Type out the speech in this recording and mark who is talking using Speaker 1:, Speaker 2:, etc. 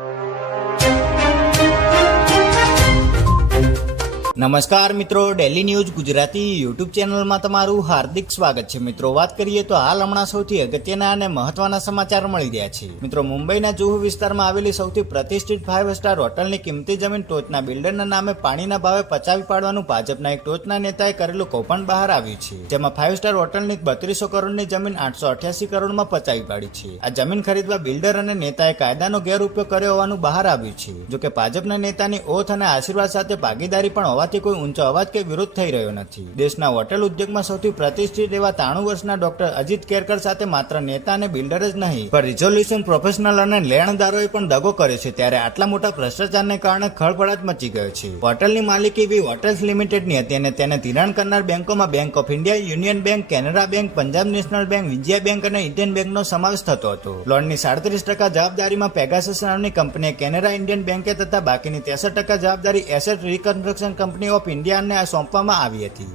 Speaker 1: you. નમસ્કાર મિત્રો daily news Gujarati YouTube ચેનલમાં તમારું હાર્દિક સ્વાગત છે. મિત્રો, વાત કરીએ તો હાલ હમણાં સૌથી અગત્યના અને મહત્વના સમાચાર મળી રહ્યા છે. મિત્રો, મુંબઈના જુહુ વિસ્તારમાં આવેલી સૌથી પ્રતિષ્ઠિત ફાઇવ સ્ટાર હોટલની કિંમતી જમીન ટોચના બિલ્ડરના નામે પાણીના ભાવે પચાવી પાડવાનું ભાજપના એક ટોચના નેતાએ કરેલું કૌભાંડ બહાર આવ્યું છે. જેમાં ફાઇવ સ્ટાર હોટલની બત્રીસો કરોડની જમીન આઠસો અઠ્યાસી કરોડમાં પચાવી પાડી છે. આ જમીન ખરીદવા બિલ્ડર અને નેતાએ કાયદાનો ગેરઉપયોગ કર્યો હોવાનું બહાર આવ્યું છે. જોકે ભાજપના નેતાની ઓથ અને આશીર્વાદ સાથે ભાગીદારી પણ હોવાથી કોઈ ઊંચો અવાજ કે વિરોધ થઈ રહ્યો નથી. દેશના હોટેલ ઉદ્યોગમાં સૌથી પ્રતિષ્ઠિત એવા ત્રાણું વર્ષના ડોક્ટર અજીત કેરકર સાથે માત્ર નેતા અને બિલ્ડર જ નહીં, પણ રિઝોલ્યુશન પ્રોફેશનલ અને લેણદારોએ પણ દગો કર્યો છે ત્યારે આટલા મોટા ભ્રષ્ટાચારને કારણે ખળભળાટ મચી ગયો છે. હોટલની માલિકી એવી હોટેલ્સ લિમિટેડની હતી અને તેને ધિરાણ કરનાર બેંકોમાં bank of India union bank Canara bank Punjab national bank Vijaya bank અને ઇન્ડિયન બેંકનો સમાવેશ થતો હતો. લોનની સાડત્રીસ ટકા જવાબદારીમાં પેગાસસ નામની કંપનીએ કેનેરા ઇન્ડિયન બેંકે તથા બાકીની ત્રેસઠ ટકા જવાબદારી એસેટ રિકન્સ્ટ્રક્શન કંપની ઓફ ઇન્ડિયાને
Speaker 2: સોંપવામાં આવી હતી.